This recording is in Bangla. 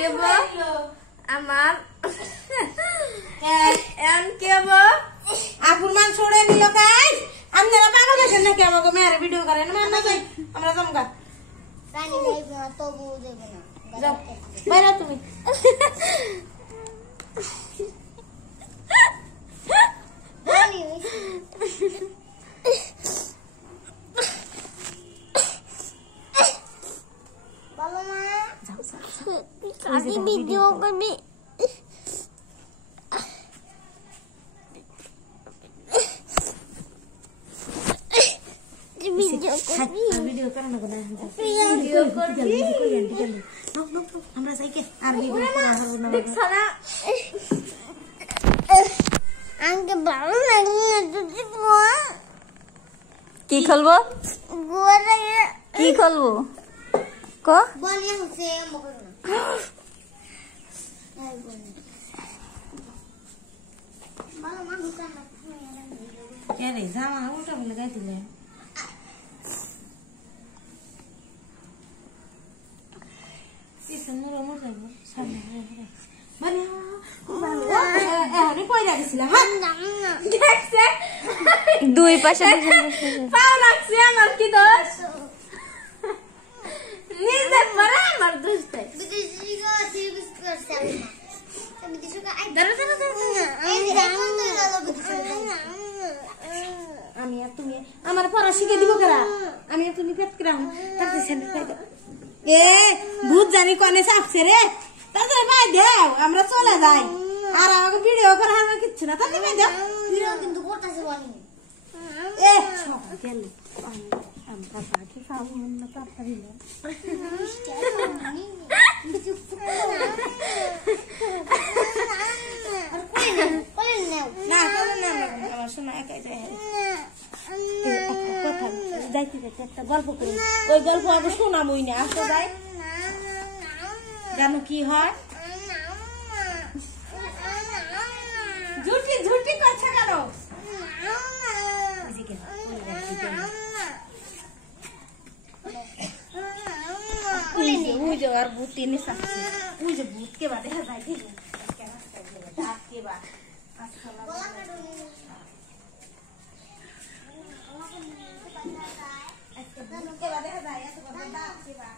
কেবো আমার এন কেবো আপুর মান ছড়ে নিল গাইস আপনারা পাগল হয়েছেন নাকি আমাকে মেয়ের ভিডিও করেন না যাই আমরা জমগা রানী ভাই তো বউ দেবে না যাও বাইরে তুমি রানী বলো মা কাটি ভিডিও করবি ভিডিও করো না ভিডিও করবি আমরা যাই কে আর ভিডিও করা হবে না সারা আমাকে ভালো লাগলো না তুই কি খুলবো গোয়া কি খুলবো ক বলিয়া হচ্ছে মকর না এই বল বলো মা দোকান না কে রে জামা উল্টা বলে গাইছিলে পিছন মোর যাবো সামনে মানে এখনই পয়লা দিছিলাম দেখছে দুই পাশে পাও লাগছে আমার কি দোষ নিজে পরে আমার দোষ তাই বিদেশি গো সিরিয়াস করছে আমি বিদেশি গো আই দাঁড়া দাঁড়া এই দেখুন তো গেল বিদেশি আমি আর তুমি আমার পড়া শিখে দিব কারা আমি আর তুমি পেট কিরাম তাতে সেন্টার খাই দাও এ ভূত জানি কোনে চাপছে রে তাতে ভাই দেও আমরা চলে যাই আর আমাকে ভিডিও করা আমার কিচ্ছু না তাতে ভাই দাও ভিডিও কিন্তু করতেছে বলি এ সব গেল আমি কথা কি খাবো না তাড়াতাড়ি না না করে না আমার শোনা একাই যায় কথা যাইতে যাইতে একটা গল্প করি ওই গল্প আগে শোনামই না আসো যাই জানো কি হয় ঝুটি ঝুটি করছে কেন ওই যে আর ভূত টেনে চাচ্ছে ওই যে ভূতকে বা দেখা যায় কি ডাককে বা ভূতকে বা দেখা যায় এত কথা ডাককে বা